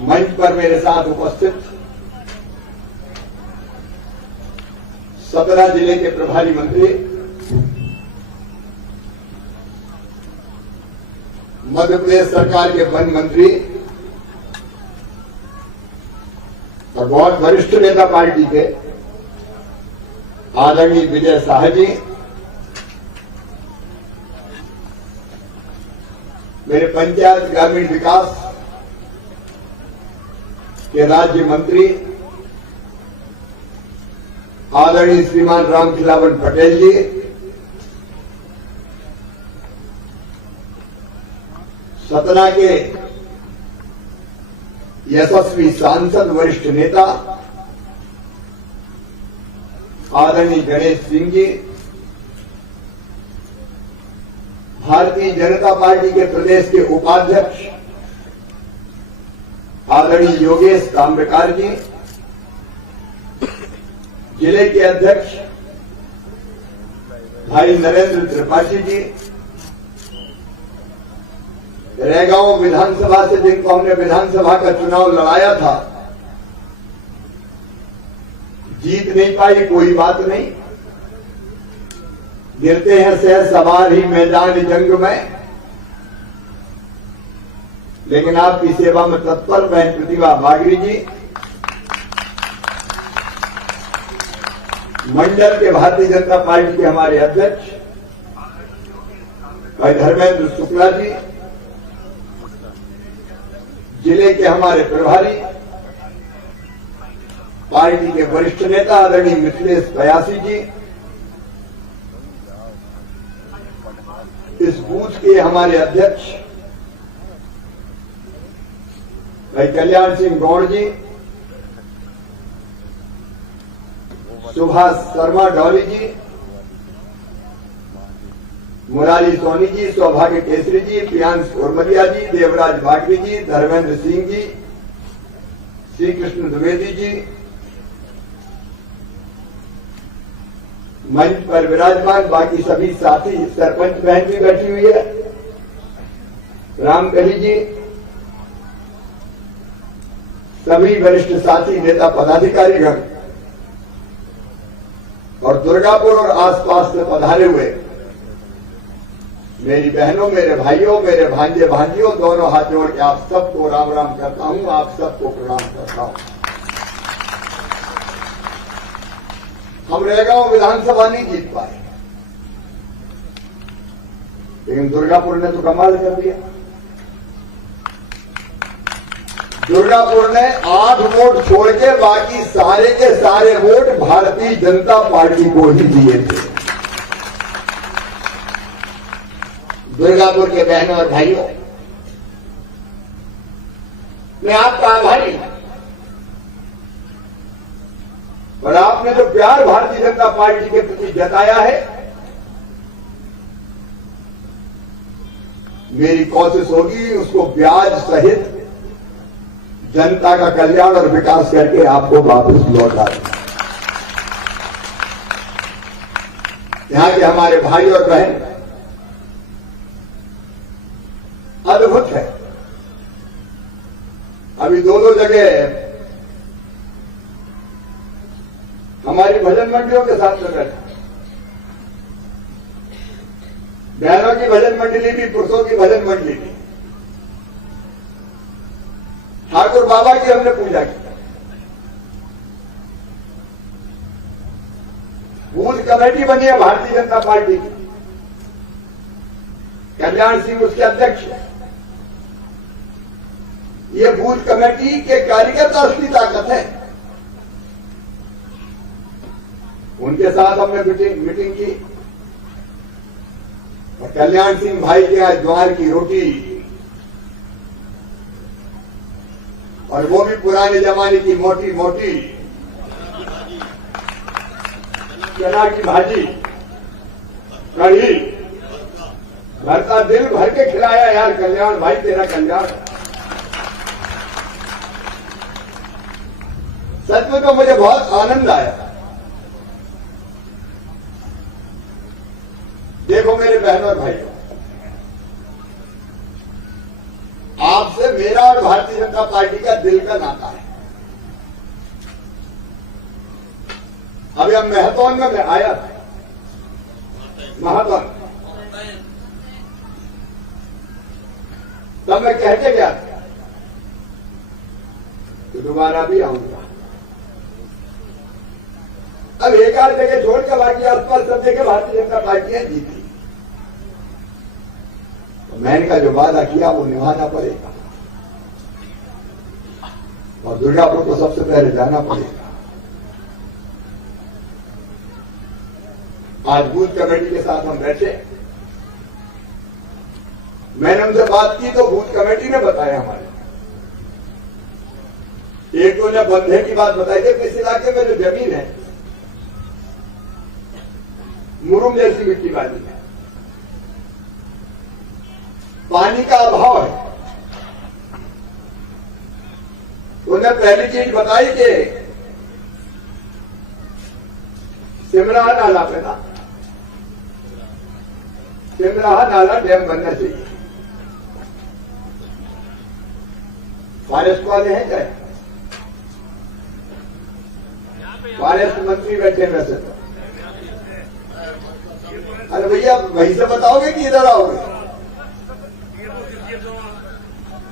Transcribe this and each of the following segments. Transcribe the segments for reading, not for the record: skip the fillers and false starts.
मंच पर मेरे साथ उपस्थित सतना जिले के प्रभारी मंत्री, मध्य प्रदेश सरकार के वन मंत्री और बहुत वरिष्ठ नेता पार्टी के आदरणीय विजय शाह जी, मेरे पंचायत ग्रामीण विकास के राज्य मंत्री आदरणीय श्रीमान रामखिलावन पटेल जी, सतना के यशस्वी सांसद वरिष्ठ नेता आदरणीय गणेश सिंह जी, भारतीय जनता पार्टी के प्रदेश के उपाध्यक्ष आदरणीय योगेश ताम्रकार जी, जिले के अध्यक्ष भाई नरेंद्र त्रिपाठी जी, रैगांव विधानसभा से जिनको हमने विधानसभा का चुनाव लड़ाया था, जीत नहीं पाई, कोई बात नहीं, गिरते हैं सहज सवार ही मैदान जंग में, लेकिन आपकी सेवा में तत्पर बहन प्रतिभा बागरी जी, मंडल के भारतीय जनता पार्टी के हमारे अध्यक्ष भाई धर्मेंद्र शुक्ला जी, जिले के हमारे प्रभारी पार्टी के वरिष्ठ नेता आदरणीय मिथिलेश बयासी जी, इस बूथ के हमारे अध्यक्ष भाई कल्याण सिंह गौड़ जी, सुभाष शर्मा डॉली जी, मुरारी सोनी जी, सौभाग्य केसरी जी, प्रियांश उर्मरिया जी, देवराज बागरी जी, धर्मेंद्र सिंह जी, श्री कृष्ण द्विवेदी जी, मंच पर विराजमान बाकी सभी साथी, सरपंच बहन भी बैठी हुई है, रामकली जी, सभी वरिष्ठ साथी नेता पदाधिकारीगण और दुर्गापुर और आसपास से पधारे हुए मेरी बहनों, मेरे भाइयों, मेरे भांजे भांजियों, दोनों हाथ जोड़ के आप सबको राम राम करता हूं, आप सबको प्रणाम करता हूं। हम रैगांव विधानसभा नहीं जीत पाए, लेकिन दुर्गापुर ने तो कमाल कर दिया। दुर्गापुर ने 8 वोट छोड़ के बाकी सारे के सारे वोट भारतीय जनता पार्टी को ही दिए थे। दुर्गापुर के बहनों और भाइयों, मैं आपका आभारी हूं, और आपने जो प्यार भारतीय जनता पार्टी के प्रति जताया है, मेरी कोशिश होगी उसको ब्याज सहित जनता का कल्याण और विकास करके आपको वापस लौटा दें। यहां के हमारे भाई और बहन अद्भुत है। अभी दो जगह हमारी भजन मंडलियों के साथ में बैठे, बहनों की भजन मंडली भी, पुरुषों की भजन मंडली भी, ठाकुर बाबा की हमने पूजा की, बूथ कमेटी बनी है भारतीय जनता पार्टी की, कल्याण सिंह उसके अध्यक्ष है। ये बूथ कमेटी के कार्यकर्ता असली ताकत है, उनके साथ हमने मीटिंग की, और कल्याण सिंह भाई के आज ज्वार की रोटी, और वो भी पुराने जमाने की मोटी मोटी चना की भाजी, कढ़ी, भरता दिल भर के खिलाया यार कल्याण भाई, तेरा कल्याण। सच में तो मुझे बहुत आनंद आया। देखो मेरे बहनों और भाइयों, आप आपसे मेरा और भारतीय जनता पार्टी का दिल का नाता है। अभी हम महतौन में मैं आया था, महतौन, तब मैं कह के गया था तो दोबारा भी आऊंगा। अब एक आध जगह छोड़ के बाकी आसपास सब जगह भारतीय जनता पार्टी ने जीती। तो मैंने का जो वादा किया वो निभाना पड़ेगा और दुर्गापुर को सबसे पहले जाना पड़ेगा। आज बूथ कमेटी के साथ हम बैठे, मैंने उनसे बात की तो बूथ कमेटी ने बताया हमारे, एक तो ने बंधे की बात बताई थी। इस इलाके में जो जमीन है मुरुम जैसी मिट्टी वाली है, पानी का अभाव है। उन्हें पहली चीज बताई कि सिमराहा नाला पे ना, सिमराहा नाला डैम बनना चाहिए। फॉरेस्ट वाले हैं क्या? फॉरेस्ट मंत्री बैठे हैं वैसे तो। अरे भैया वहीं से बताओगे कि इधर आओगे?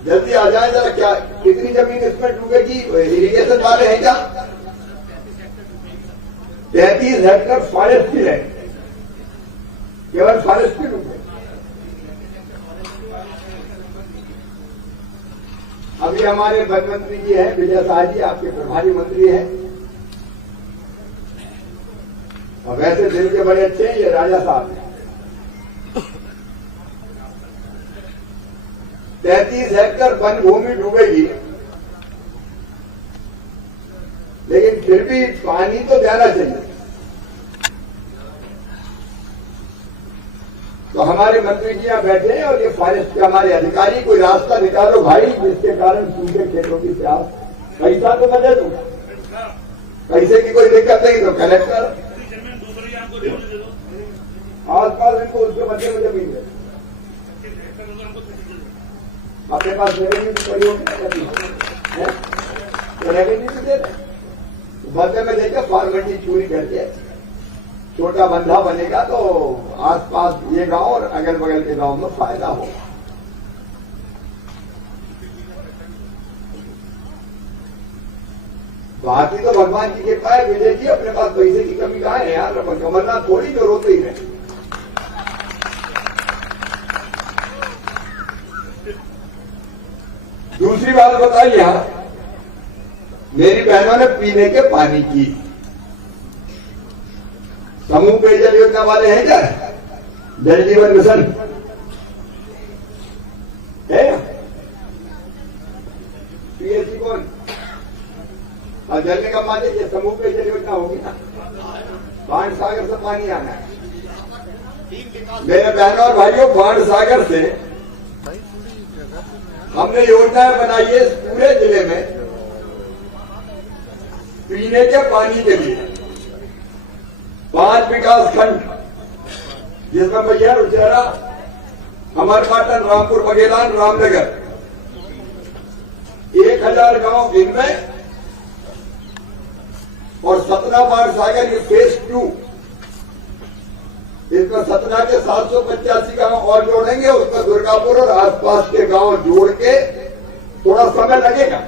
जल्दी आ जाए जरा। क्या कितनी जमीन इसमें डूबेगी? इरिगेशन वाले हैं क्या? 33 हेक्टेयर फॉरेस्ट की है, केवल फॉरेस्ट की डूबे। अभी हमारे वन मंत्री जी हैं विजय शाह जी, आपके प्रभारी मंत्री हैं, और वैसे दिल के बड़े अच्छे हैं ये राजा साहब हैं। 33 हेक्टेयर वन भूमि डूबेगी, लेकिन फिर भी पानी तो जाना चाहिए। तो हमारे मंत्री जी यहां बैठे हैं और ये फॉरेस्ट के हमारे अधिकारी, कोई रास्ता निकालो भाई जिसके कारण सूखे खेतों की प्यास। पैसा तो मैं दे दूंगा, पैसे की कोई दिक्कत नहीं। तो कलेक्टर आसपास इनको उसके बदले में जमीन दे, अपने पास रेवेन्यू की पड़ी होगी तो रेवेन्यू भी दे दें, बदले में लेकर फॉर्मेलिटी चोरी करके छोटा बंधा बनेगा तो आसपास ये गांव और अगल बगल के गांव में फायदा होगा। बाकी तो भगवान की कृपा है विजय जी, अपने पास पैसे की कमी कहां है यार? कमलनाथ थोड़ी जो रोते ही रहे। दूसरी बात बताइए, यहां मेरी बहनों ने पीने के पानी की समूह पेयजल योजना वाले हैं क्या? जल जीवन मिशन है? पीएचसी कौन? और जलने का पानी ये समूह पेयजल योजना होगी ना, बाण सागर से पानी आना है। मेरे बहनों और भाइयों, बाण सागर से हमने योजनाएं बनाई है पूरे जिले में पीने के पानी के लिए। 5 विकास खंड जिसमें भैया रुचेरा, अमरपाटन, रामपुर बघेलान, रामनगर, 1000 गांव इनमें, और सतना बाण सागर ये फेज 2, इसमें सतना के 785 गांव और जोड़ेंगे, उसमें दुर्गापुर और आसपास के गांव जोड़ के थोड़ा समय लगेगा,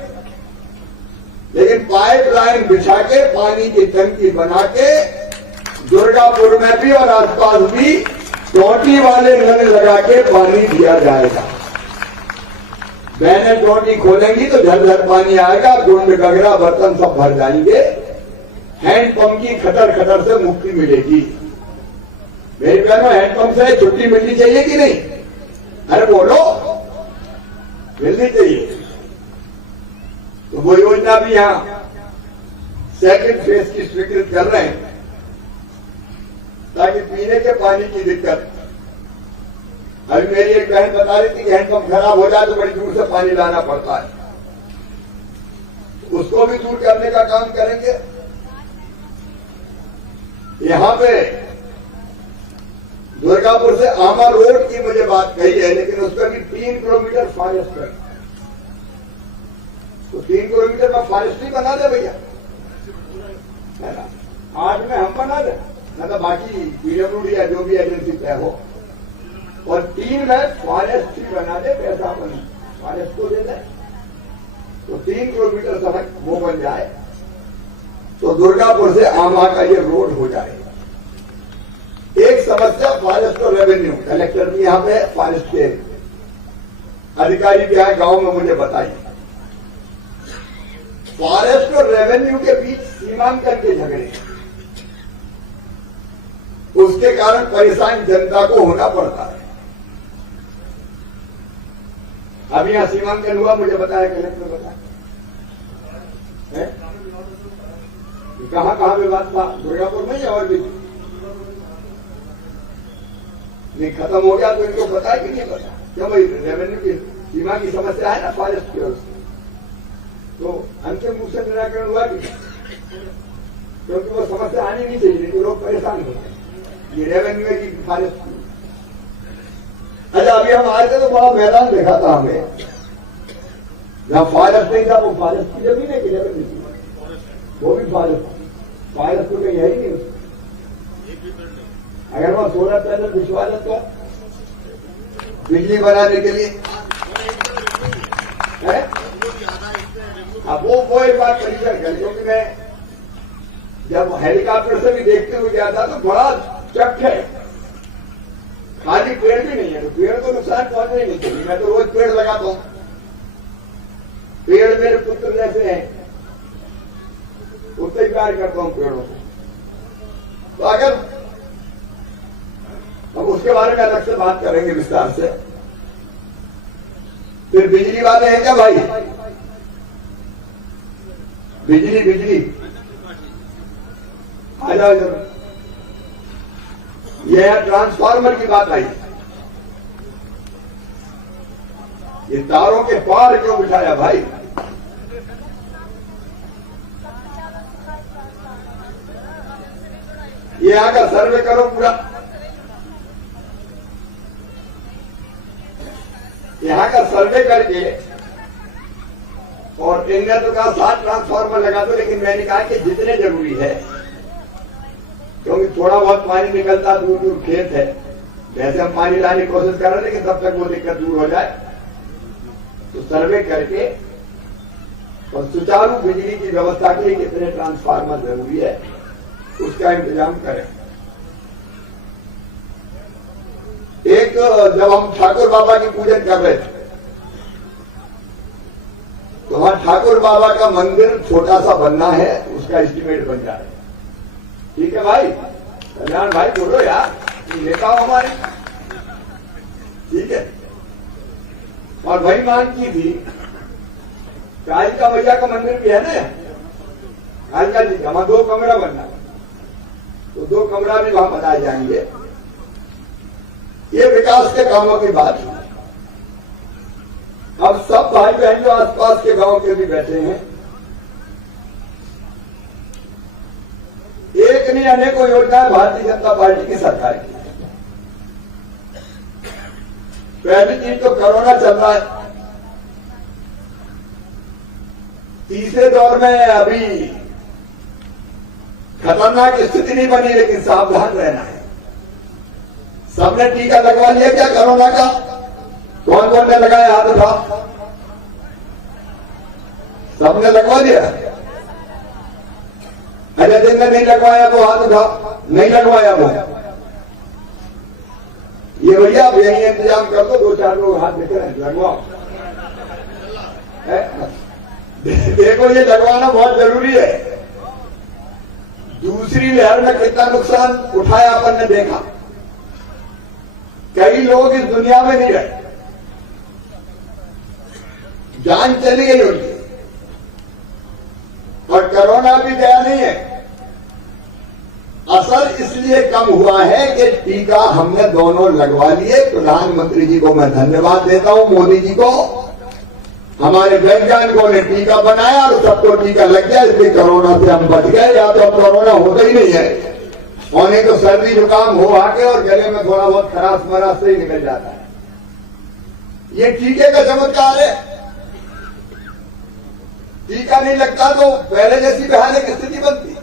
लेकिन पाइपलाइन बिछा के पानी की टंकी बना के दुर्गापुर में भी और आसपास भी टोटी वाले नल लगा के पानी दिया जाएगा। बहनें टोटी खोलेंगी तो झरझर पानी आएगा, गुंड गगरा बर्तन सब भर जाएंगे। हैंडपंप की खटर खटर से मुक्ति मिलेगी। मेरी बहनों, हैंडपंप से छुट्टी मिलनी चाहिए कि नहीं? अरे बोलो, मिलनी चाहिए। तो वो योजना भी यहां सेकंड फेज की स्वीकृत कर रहे हैं, ताकि पीने के पानी की दिक्कत। अभी मेरी एक बहन बता रही थी कि हैंडपंप खराब हो जाए तो बड़ी दूर से पानी लाना पड़ता है, उसको भी दूर करने का काम करेंगे। यहां पे दुर्गापुर से आमा रोड की मुझे बात कही है, लेकिन उसमें भी 3 किलोमीटर फॉरेस्ट है। तो 3 किलोमीटर में फॉरेस्ट्री बना दे भैया, है ना। 8 में हम बना दे, ना तो बाकी पीडब्ल्यूडी या जो भी एजेंसी तय हो, और 3 में फॉरेस्ट्री बना दे, पैसा अपन फॉरेस्ट को दे दे, तो 3 किलोमीटर सड़क वो बन जाए, तो दुर्गापुर से आमा का ये रोड हो जाएगा। एक समस्या फॉरेस्ट और रेवेन्यू, कलेक्टर भी यहां पे, फॉरेस्ट के अधिकारी भी आए गांव में, मुझे बताइए फॉरेस्ट और रेवेन्यू के बीच सीमांकन के झगड़े, उसके कारण परेशान जनता को होना पड़ता है। अभी यहां सीमांकन हुआ, मुझे बताया कलेक्टर बताया, कहां विवाद था, दुर्गापुर में या और भी नहीं, खत्म हो गया, तो इनको पता है कि नहीं पता, क्यों भाई रेवेन्यू की सीमा की समस्या है ना फॉरेस्ट की ओर से, तो अंतिम रूप से निराकरण हुआ कि, क्योंकि वो समस्या आनी नहीं चाहिए, लेकिन लोग परेशान होते हैं ये रेवेन्यू की फॉरेस्ट की। अच्छा, अभी हम आए थे तो बड़ा मैदान देखा था हमें, जहां फॉरेस्ट नहीं था, वो फॉरेस्ट की जमीन है कि रेवेन्यू की, वो भी फॉरेस्ट तो कहीं है ही नहीं उसमें। अगर वहां 16 पैनल बिछवा दे तो बिजली बनाने के लिए है। अब वो एक बार परीक्षण कर, क्योंकि मैं जब हेलीकॉप्टर से भी देखते हुए गया था तो बड़ा चक है, खाली पेड़ भी नहीं है, तो पेड़ को नुकसान पहुंचने नहीं चाहिए। मैं तो रोज पेड़ लगाता हूं, पेड़ मेरे पुत्र जैसे हैं, उतना ही प्यार करता हूं पेड़ों को। तो अगर अब उसके बारे में अलग से बात करेंगे विस्तार से। फिर बिजली वाले हैं क्या भाई, बिजली आ जाओ जरूर। यह ट्रांसफार्मर की बात आई, ये तारों के पार क्यों बिठाया भाई, ये यहां का सर्वे करो पूरा, यहां का सर्वे करके, और इनने तो कहा 7 ट्रांसफार्मर लगा दो, लेकिन मैंने कहा कि जितने जरूरी है, क्योंकि थोड़ा बहुत पानी निकलता, दूर दूर खेत है, वैसे हम पानी लाने की कोशिश कर रहे हैं, लेकिन तब तक वो दिक्कत दूर हो जाए, तो सर्वे करके और सुचारू बिजली की व्यवस्था के लिए कितने ट्रांसफार्मर जरूरी है, उसका इंतजाम करें। एक जब हम ठाकुर बाबा की पूजन कर रहे थे, तो वहां ठाकुर बाबा का मंदिर छोटा सा बनना है, उसका एस्टीमेट बन जाए। ठीक है भाई, कल्याण भाई बोलो यार, नेता हो हमारे, ठीक है। और वही मांग की थी, कालिका मैया का मंदिर भी है ना, कालिका जी का, वहां 2 कमरा बनना, तो 2 कमरा भी वहां बनाए जाएंगे। ये विकास के कामों की बात है। अब सब भाई बहन जो आसपास के गांव के भी बैठे हैं, एक नहीं अनेकों योजनाएं भारतीय जनता पार्टी की सरकार की। पहली चीज तो कोरोना चल रहा है, तीसरे दौर में अभी खतरनाक स्थिति नहीं बनी, लेकिन सावधान रहना है। सबने टीका लगवा लिया क्या कोरोना का, कौन कौन ने लगाया हाथ उठा, सबने लगवा लिया। अरे जिनने नहीं लगवाया वो हाथ उठा, नहीं लगवाया वो, ये भैया आप यही इंतजाम कर दो, 2-4 लोग हाथ दिख रहे हैं, लगवाओ। देखो ये लगवाना बहुत जरूरी है। दूसरी लहर में कितना नुकसान उठाया अपन ने देखा, कई लोग इस दुनिया में नहीं रहे, जान चली गई उनकी, और कोरोना भी गया नहीं है। असर इसलिए कम हुआ है कि टीका हमने दोनों लगवा लिए। प्रधानमंत्री जी को मैं धन्यवाद देता हूं, मोदी जी को, हमारे वैज्ञानिकों ने टीका बनाया और सबको टीका लग गया, इसलिए कोरोना से हम बच गए। या तो अब कोरोना होता ही नहीं है, और नहीं तो सर्दी जुकाम हो आके और गले में थोड़ा बहुत खराश मराश से ही निकल जाता है। ये टीके का चमत्कार है। टीका नहीं लगता तो पहले जैसी भयानक स्थिति बनती।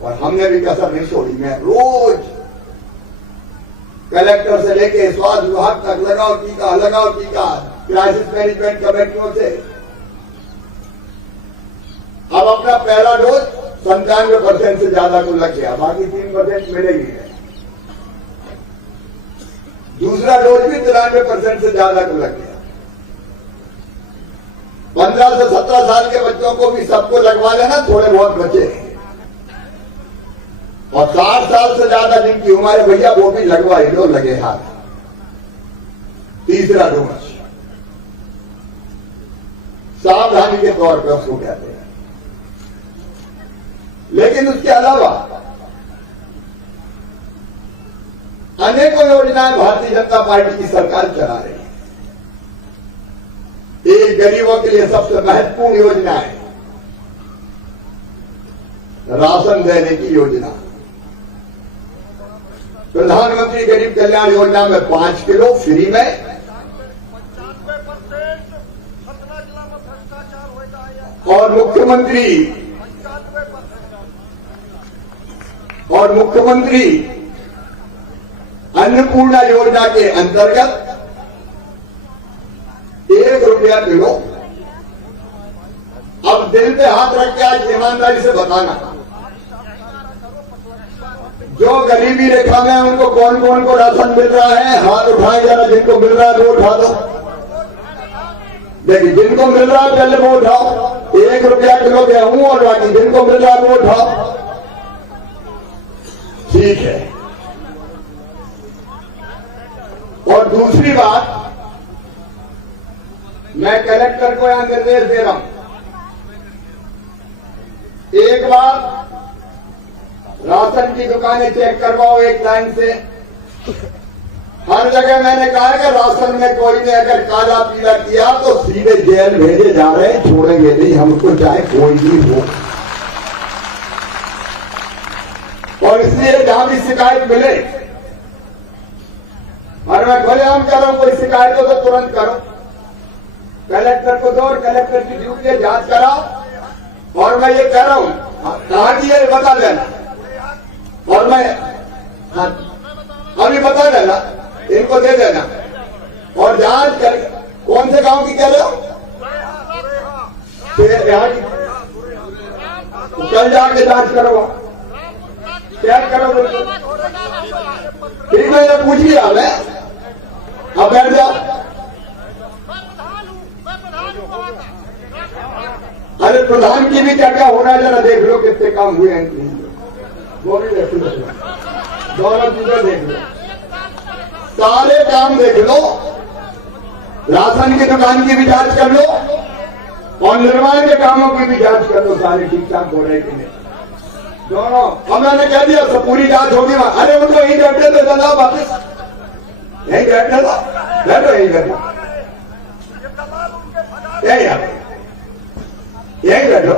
और हमने भी कसर नहीं छोड़ी। मैं रोज कलेक्टर से लेके स्वास्थ्य विभाग तक लगाओ टीका, क्राइसिस मैनेजमेंट कमेटियों से। अब अपना पहला डोज 97% से ज्यादा को लग गया, बाकी 3% मिलेगी। दूसरा डोज भी 93% से ज्यादा को लग गया। 15 से 17 साल के बच्चों को भी सबको लगवा लेना, थोड़े बहुत बचे। और 60 साल से ज्यादा जिनकी उम्र है भैया वो भी लगवा लो, लगे हाथ। तीसरा डोज सावधानी के तौर पर उसको कहते हैं। लेकिन उसके अलावा अनेकों योजनाएं भारतीय जनता पार्टी की सरकार चला रही है। एक गरीबों के लिए सबसे महत्वपूर्ण योजना है राशन देने की योजना। प्रधानमंत्री गरीब कल्याण योजना में 5 किलो फ्री में, 95% और मुख्यमंत्री अन्नपूर्णा योजना के अंतर्गत 1 रुपया किलो। अब दिल पे हाथ रख के आज ईमानदारी से बताना, जो गरीबी रेखा में उनको कौन कौन को राशन मिल रहा है, हाथ उठाए जरा। जिनको मिल रहा है वो उठा दो। देखिए, जिनको मिल रहा है पहले वो उठाओ। 1 रुपया किलो गेहूं और बाकी जिनको मिल रहा है वो उठाओ। ठीक है। और दूसरी बात, मैं कलेक्टर को यहां निर्देश दे रहा हूं, एक बार राशन की दुकानें चेक करवाओ एक लाइन से। हर जगह मैंने कहा है कि राशन में कोई ने अगर काला पीला किया तो सीधे जेल भेजे जा रहे हैं, छोड़ेंगे नहीं हमको, चाहे कोई भी हो। और इसलिए जहां भी शिकायत मिले, और मैं खुलेआम कह रहा हूं, कोई शिकायत हो तो तुरंत करो, कलेक्टर को दो और कलेक्टर की ड्यूटी है जांच कराओ। और मैं ये कह रहा हूं, कहा कि ये बता देना, और मैं अभी बता देना, इनको दे देना और जांच कर। कौन से गांव की कह रहे हो? कल जाके जांच करो, चेक करो। ठीक है, पूछ लिया मैं, अब बैठ जाओ। अरे प्रधान की भी क्या क्या हो रहा है जरा देख लो, कितने काम हुए हैं। वो भी देख लो, दोनों चीजें देख लो, सारे काम देख लो। राशन की दुकान की भी जांच कर लो और निर्माण के कामों की भी जांच कर लो, सारे ठीक ठाक हो रहे कि नहीं दोनों। अब मैंने कह दिया सब पूरी जांच होगी। अरे उनको यही बैठे तो चला वापिस, यही बैठे था, बैठो यही बैठो, यही बैठो।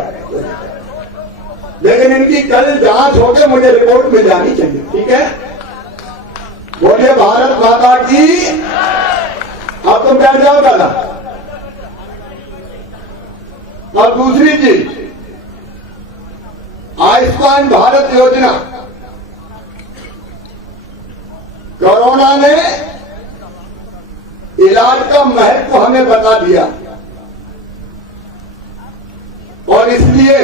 लेकिन इनकी कल जांच होकर मुझे रिपोर्ट मिल जानी चाहिए, ठीक है? बोलिए भारत माता की। अब तुम बैठ जाओ दादा। और दूसरी चीज, आयुष्मान भारत योजना, कोरोना ने इलाज का महत्व हमें बता दिया और इसलिए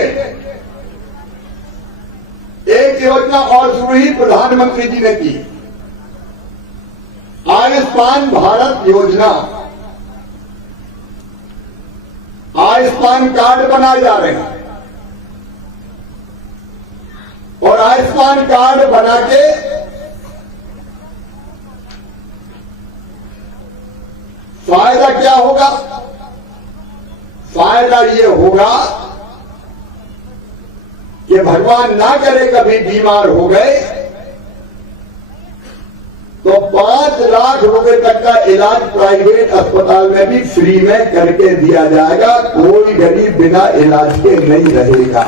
एक योजना और शुरू ही प्रधानमंत्री जी ने की, आयुष्मान भारत योजना। आयुष्मान कार्ड बनाए जा रहे हैं और आयुष्मान कार्ड बना के फायदा क्या होगा? फायदा ये होगा कि भगवान ना करे कभी बीमार हो गए तो 5 लाख रुपए तक का इलाज प्राइवेट अस्पताल में भी फ्री में करके दिया जाएगा। कोई गरीब बिना इलाज के नहीं रहेगा।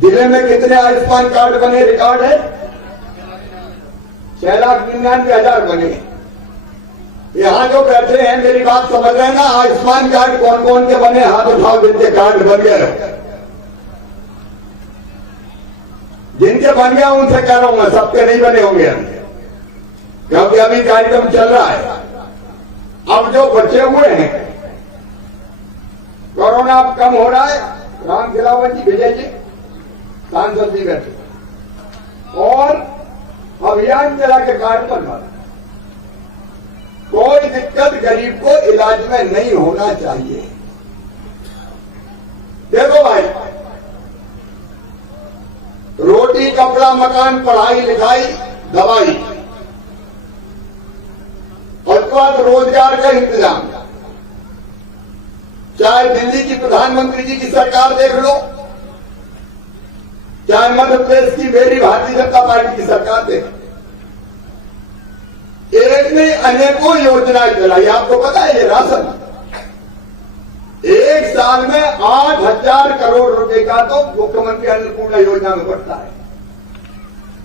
जिले में कितने आयुष्मान कार्ड बने रिकॉर्ड है? 6,99,000 बने। यहां जो बैठे हैं मेरी बात समझ रहे हैं ना? आयुष्मान कार्ड कौन कौन के बने, हाथ उठाओ जिनके कार्ड बन गए। जिनके बन गया उनसे कह रहा हूं मैं, सबके नहीं बने होंगे क्योंकि अभी कार्यक्रम चल रहा है। अब जो बचे हुए हैं, कोरोना अब कम हो रहा है, राम खिलावन जी भेजिए, सांसद जी बैठे, और अभियान चला के कार्ड बनवा। कोई दिक्कत गरीब को इलाज में नहीं होना चाहिए। देखो भाई, रोटी कपड़ा मकान पढ़ाई लिखाई दवाई और उसके बाद रोजगार का इंतजाम, चाहे दिल्ली की प्रधानमंत्री जी की सरकार देख लो, चाहे मध्य प्रदेश की मेरी भारतीय जनता पार्टी की सरकार देख, एक ने अनेकों योजनाएं चलाई। आपको पता है ये राशन एक साल में 8,000 करोड़ रुपए का तो मुख्यमंत्री अन्नपूर्णा योजना में बढ़ता है,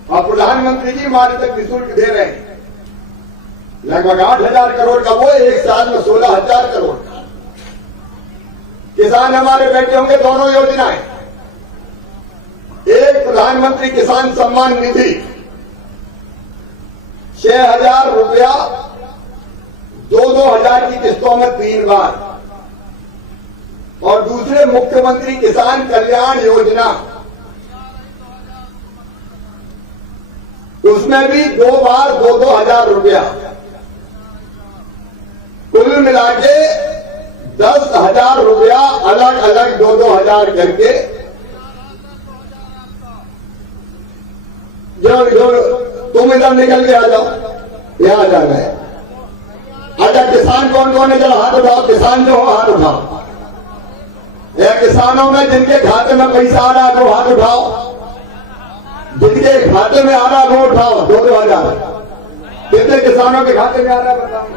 और प्रधानमंत्री जी हमारे तक निःशुल्क दे रहे हैं लगभग 8,000 करोड़ का, वो एक साल में 16,000 करोड़ का। किसान हमारे बैठे होंगे दोनों योजनाएं, एक प्रधानमंत्री किसान सम्मान निधि 6,000 रुपया 2,000 की किस्तों में 3 बार, और दूसरे मुख्यमंत्री किसान कल्याण योजना, उसमें भी 2 बार 2,000 रुपया, कुल मिला के 10,000 रुपया अलग अलग 2,000 करके जो तुम इधर निकल के आ जाओ, यहां आ जाना है। अच्छा, किसान कौन कौन है? जरा हाथ उठाओ, किसान जो हो हाथ उठाओ। या किसानों में जिनके खाते में पैसा आ रहा है वो हाथ उठाओ, जिनके खाते में आ रहा है वो उठाओ। 2,000 कितने किसानों के खाते में आ रहा है बताओ?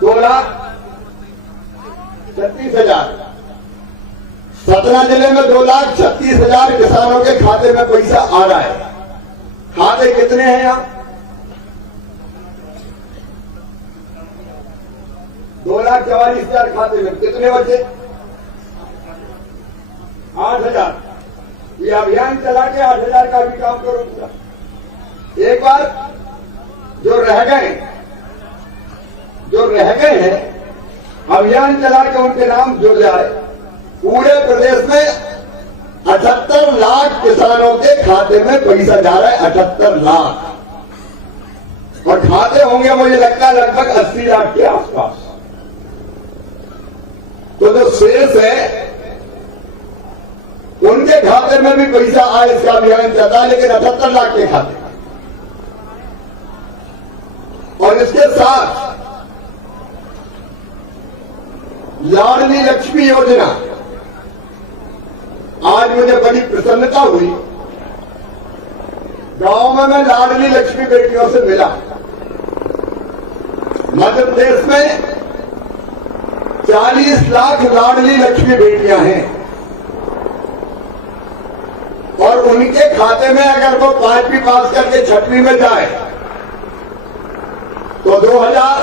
2,36,000। सतना जिले में 2,36,000 किसानों के खाते में पैसा आ रहा है। खाते कितने हैं यहां? 2,44,000 खाते में। कितने बचे? 8,000। ये अभियान चला के 8,000 का भी काम करो पूरा। एक बार जो रह गए हैं अभियान चला के उनके नाम जुड़ जाए। पूरे प्रदेश में 78 लाख किसानों के खाते में पैसा जा रहा है, 78 लाख, और खाते होंगे मुझे लगता है लगभग 80 लाख के आसपास। तो जो शेष है उनके खाते में भी पैसा आए, इसका अभियान चलता है, लेकिन 78 लाख के खाते। और इसके साथ लाडली लक्ष्मी योजना, आज मुझे बड़ी प्रसन्नता हुई, गांव में मैं लाडली लक्ष्मी बेटियों से मिला। मध्य प्रदेश में 40 लाख लाडली लक्ष्मी बेटियां हैं, और उनके खाते में अगर वो 5वीं पास करके 6वीं में जाए तो 2,000,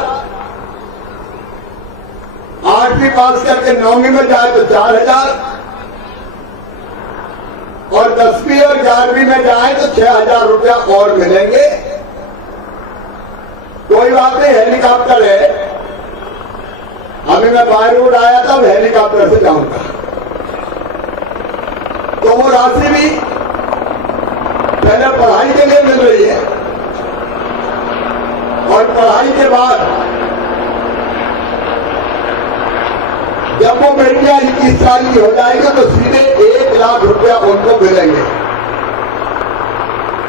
8वीं पास करके 9वीं में जाए तो 4,000, और 10वीं और 11वीं में जाए तो 6,000 रुपया और मिलेंगे। कोई बात नहीं, हेलीकॉप्टर है, अभी मैं बाय रोड आया था, हेलीकॉप्टर से जाऊंगा, तो वो राशि भी पहले पढ़ाई के लिए मिल रही है, और पढ़ाई के बाद जब वो बेटियां 21 साल की हो जाएगी तो सीधे 1 लाख रुपया उनको मिलेंगे।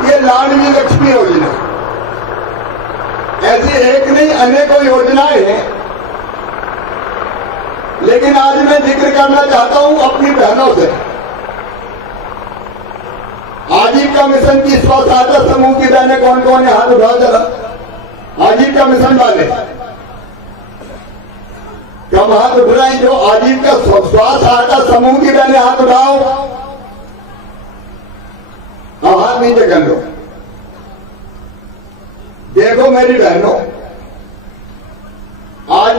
ये लाडली लक्ष्मी योजना, ऐसी एक नहीं अनेकों योजनाएं हैं। लेकिन आज मैं जिक्र करना चाहता हूं अपनी बहनों से। आजीविका मिशन की स्व सहायता समूह की बहनें कौन कौन है? हाथ उठाओ जरा। आजीविका मिशन वाले कम हाथ उठ रहे हैं? जो आजीविका स्व सहायता समूह की बहनें हाथ उठाओ। अब हाथ नीचे कर लो। देखो मेरी बहनों,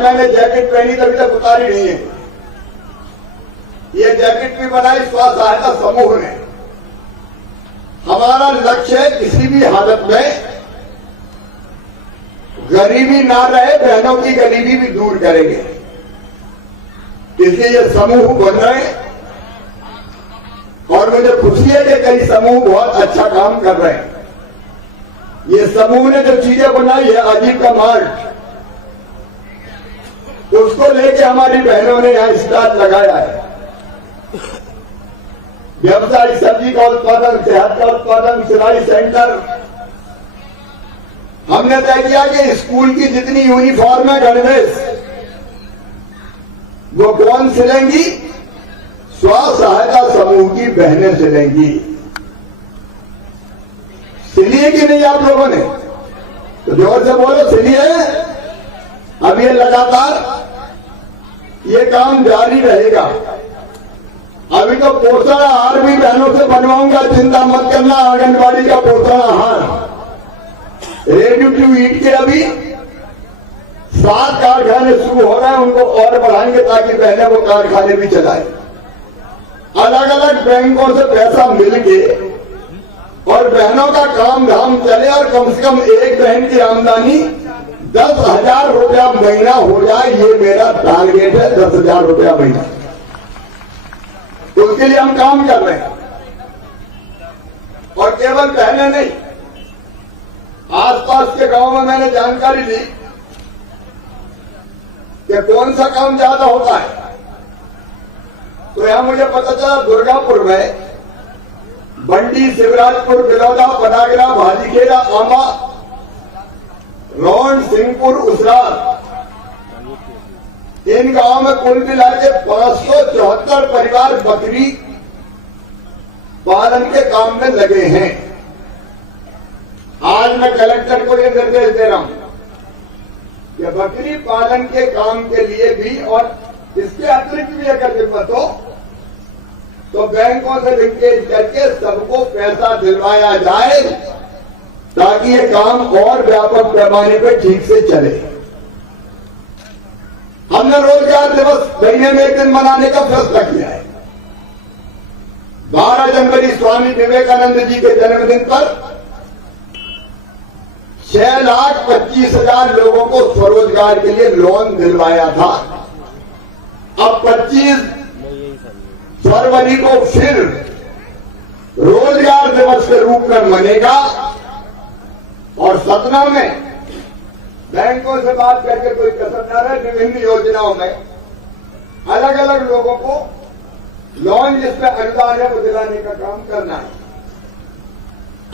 आज मैंने जैकेट पहनी तभी तक उतारी नहीं है। ये जैकेट भी बनाई स्व सहायता समूह ने। हमारा लक्ष्य है किसी भी हालत में गरीबी ना रहे, बहनों की गरीबी भी दूर करेंगे। इसलिए ये समूह बन रहे हैं और मुझे खुशी है कि कई समूह बहुत अच्छा काम कर रहे हैं। ये समूह ने जो चीजें बनाई है, अजीब का मार्ट, उसको लेके हमारी बहनों ने यहां स्टॉल लगाया है। व्यवसायिक सब्जी का उत्पादन, सेहत का उत्पादन, सिलाई सेंटर। हमने तय किया कि स्कूल की जितनी यूनिफॉर्म है गणवेश, वो कौन सिलेंगी? स्व सहायता समूह की बहनें सिलेंगी। सिलिए कि नहीं आप लोगों ने? तो जोर से बोलो, सिलिए। अब ये लगातार ये काम जारी रहेगा। अभी तो पोषण आहार भी बहनों से बनवाऊंगा, चिंता मत करना। आंगनबाड़ी का पोषण आहार रेडी टू ईट के अभी 7 कारखाने शुरू हो रहे हैं, उनको और बढ़ाएंगे ताकि बहनें वो कारखाने भी चलाएं। अलग अलग बैंकों से पैसा मिल के और बहनों का काम धाम चले और कम से कम एक बहन की आमदनी 10,000 रुपया महीना हो जाए, ये मेरा टारगेट है। 10,000 रुपया महीना, उसके लिए हम काम कर रहे हैं। और केवल बहनें नहीं, आसपास के गांव में मैंने जानकारी ली कि कौन सा काम ज्यादा होता है। तो यहां मुझे पता चला दुर्गापुर में बंडी, शिवराजपुर, बिलौदा, पटागरा, भाजीखेड़ा, आंबा, रौंड, सिंहपुर, उसरार, इन गांवों में कुल मिला के 574 परिवार बकरी पालन के काम में लगे हैं। आज मैं कलेक्टर को यह निर्देश दे रहा हूं कि बकरी पालन के काम के लिए भी और इसके अतिरिक्त भी अगर जरूरत हो तो बैंकों से लिंकेज करके सबको पैसा दिलवाया जाए ताकि ये काम और व्यापक पैमाने पर ठीक से चले। हमने रोजगार दिवस महीने में एक दिन मनाने का फैसला किया है। 12 जनवरी स्वामी विवेकानंद जी के जन्मदिन पर 6,25,000 लोगों को स्वरोजगार के लिए लोन दिलवाया था। अब 25 फरवरी को फिर रोजगार दिवस के रूप में मनेगा और सतना में बैंकों से बात करके कोई कसर न रहे, विभिन्न योजनाओं में अलग अलग लोगों को लोन जिसमें अनुदान है वो दिलाने का काम करना है।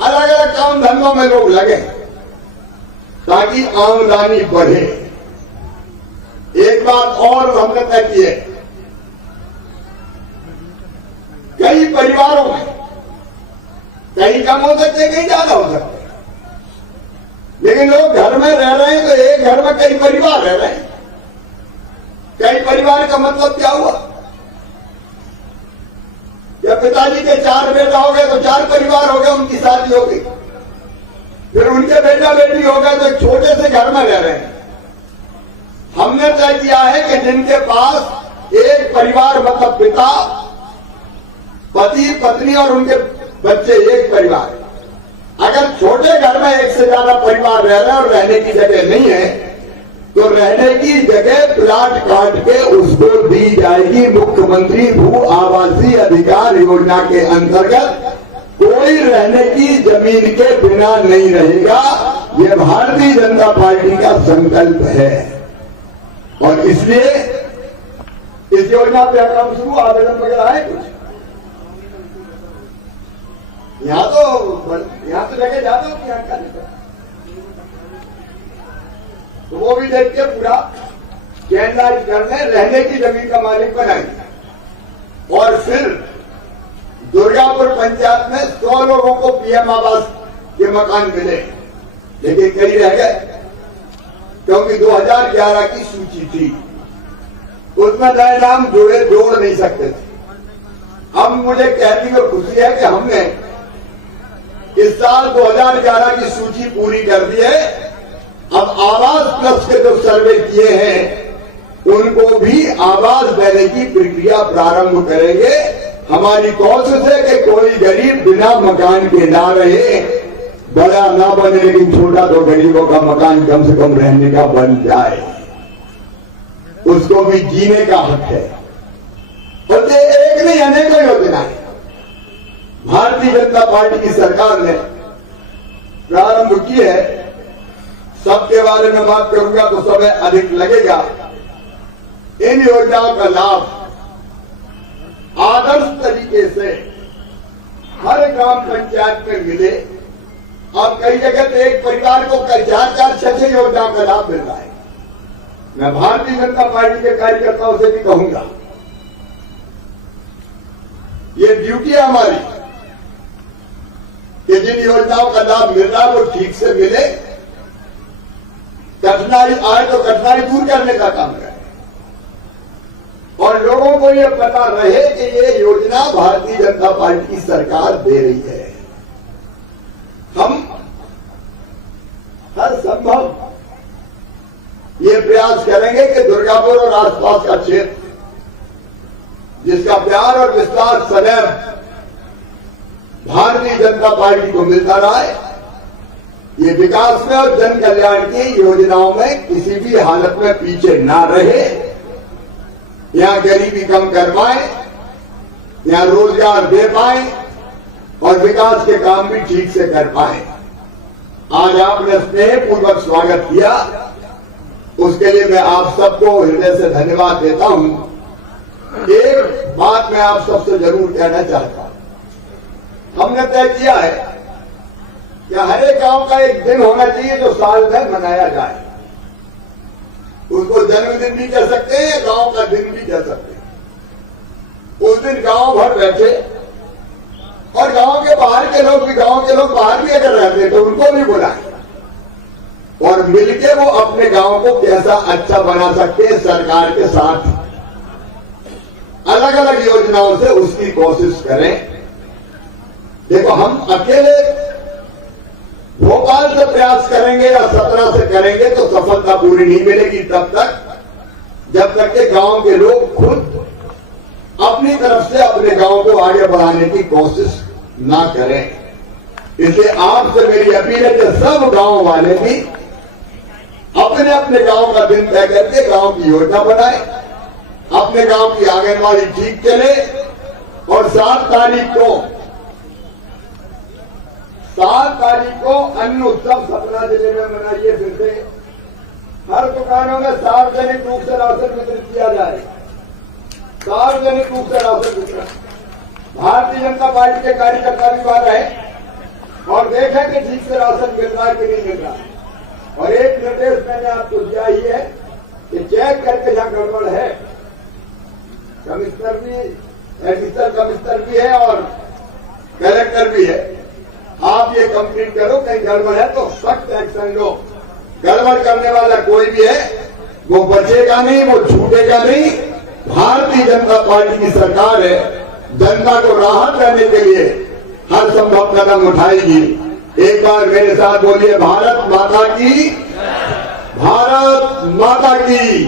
अलग अलग काम धंधों में लोग लगे ताकि आमदनी बढ़े। एक बात और हमने तय की है, कई परिवारों में कहीं कम हो सकते, कहीं ज्यादा हो सकते, लेकिन लोग घर में रह रहे हैं तो एक घर में कई परिवार रह रहे हैं। कई परिवार का मतलब क्या हुआ? जब पिताजी के 4 बेटा हो गए तो 4 परिवार हो गए, उनकी शादी हो गई, फिर उनके बेटा बेटी हो गए तो एक छोटे से घर में रह रहे हैं। हमने तय किया है कि जिनके पास एक परिवार मतलब पिता, पति, पत्नी और उनके बच्चे, एक परिवार, अगर छोटे घर में एक से ज्यादा परिवार रह रहे हैं और रहने की जगह नहीं है तो रहने की जगह प्लाट काट के उसको दी जाएगी। मुख्यमंत्री भू आवासीय अधिकार योजना के अंतर्गत कोई रहने की जमीन के बिना नहीं रहेगा। यह भारतीय जनता पार्टी का संकल्प है और इसलिए इस योजना पे काम शुरू, आवेदन वगैरह है कुछ यहाँ तो जगह जाता हूँ यहाँ का तो वो भी देख के पूरा चैनलाइज करने, रहने की जमीन का मालिक बनाएंगे। और फिर दुर्गापुर पंचायत में 100 लोगों को पीएम आवास के मकान मिले, लेकिन कई रह गए क्योंकि 2011 की सूची थी, उसमें नए नाम जोड़ नहीं सकते थे। अब मुझे कहने में खुशी है कि हमने इस साल 2011 की सूची पूरी कर दी है। अब आवास प्लस के जो सर्वे किए हैं उनको भी आवास देने की प्रक्रिया प्रारंभ करेंगे। हमारी कोशिश है कि कोई गरीब बिना मकान के ना रहे, बड़ा ना बने लेकिन छोटा तो गरीबों का मकान कम से कम रहने का बन जाए, उसको भी जीने का हक है। और ये एक नहीं अनेकों योजना है भारतीय जनता पार्टी की सरकार ने प्रारंभ की है। सबके बारे में बात करूंगा तो समय अधिक लगेगा। इन योजनाओं का लाभ आदर्श तरीके से हर ग्राम पंचायत में मिले। अब कई जगह तो एक परिवार को 4-4-6 योजनाओं का लाभ मिल रहा है। मैं भारतीय जनता पार्टी के कार्यकर्ताओं से भी कहूंगा, ये ड्यूटी है हमारी कि जिन योजनाओं का लाभ मिल रहा है वो ठीक से मिले। कठिनाई आए तो कठिनाई दूर करने का काम करें और लोगों को ये पता रहे कि ये योजना भारतीय जनता पार्टी की सरकार दे रही है। हम हर संभव ये प्रयास करेंगे कि दुर्गापुर और आसपास का क्षेत्र जिसका प्यार और विस्तार सदैव भारतीय जनता पार्टी को मिलता रहा है, ये विकास में और जन कल्याण की योजनाओं में किसी भी हालत में पीछे ना रहे। यहां गरीबी कम कर पाए, यहां रोजगार दे पाए और विकास के काम भी ठीक से कर पाए। आज आपने स्नेहपूर्वक स्वागत किया, उसके लिए मैं आप सबको हृदय से धन्यवाद देता हूं। एक बात मैं आप सबसे जरूर कहना चाहता हूं। हमने तय किया है कि हर एक गांव का एक दिन होना चाहिए जो साल भर मनाया जाए। उसको जन्मदिन भी कह सकते हैं, गांव का दिन भी कह सकते हैं। उस दिन गांव भर बैठे और गांव के बाहर के लोग बाहर भी अगर रहते हैं तो उनको भी बुलाएं और मिलके वो अपने गांव को कैसा अच्छा बना सकते हैं सरकार के साथ अलग अलग योजनाओं से उसकी कोशिश करें। देखो, हम अकेले भोपाल से प्रयास करेंगे या 17 से करेंगे तो सफलता पूरी नहीं मिलेगी तब तक जब तक के गांव के लोग खुद अपनी तरफ से अपने गांव को आगे बढ़ाने की कोशिश ना करें। इसलिए आपसे मेरी अपील है कि सब गांव वाले भी अपने अपने गांव का दिन तय करके गांव की योजना बनाए, अपने गांव की आंगनबाड़ी ठीक चले और 7 तारीख को अन्न उत्सव सतना जिले में मनाइए। फिर से हर दुकानों में सार्वजनिक रूप से राशन वितरित किया जाए। सार्वजनिक रूप से राशन वितरण भारतीय जनता पार्टी के कार्यकर्ता भी वहां रहे और देखें कि ठीक से राशन मिल रहा है कि नहीं मिल रहा है। और एक निर्देश मैंने आपको दिया ही है कि चेक करके जहां गड़बड़ है, कमिश्नर भी, एडिशनल कमिश्नर भी है और कलेक्टर भी है, आप ये कंप्लीट करो। कहीं गड़बड़ है तो सख्त एक्शन लो। गड़बड़ करने वाला कोई भी है वो बचेगा नहीं, वो छूटेगा नहीं। भारतीय जनता पार्टी की सरकार है, जनता को राहत देने के लिए हर संभव कदम उठाएगी। एक बार मेरे साथ बोलिए, भारत माता की, भारत माता की।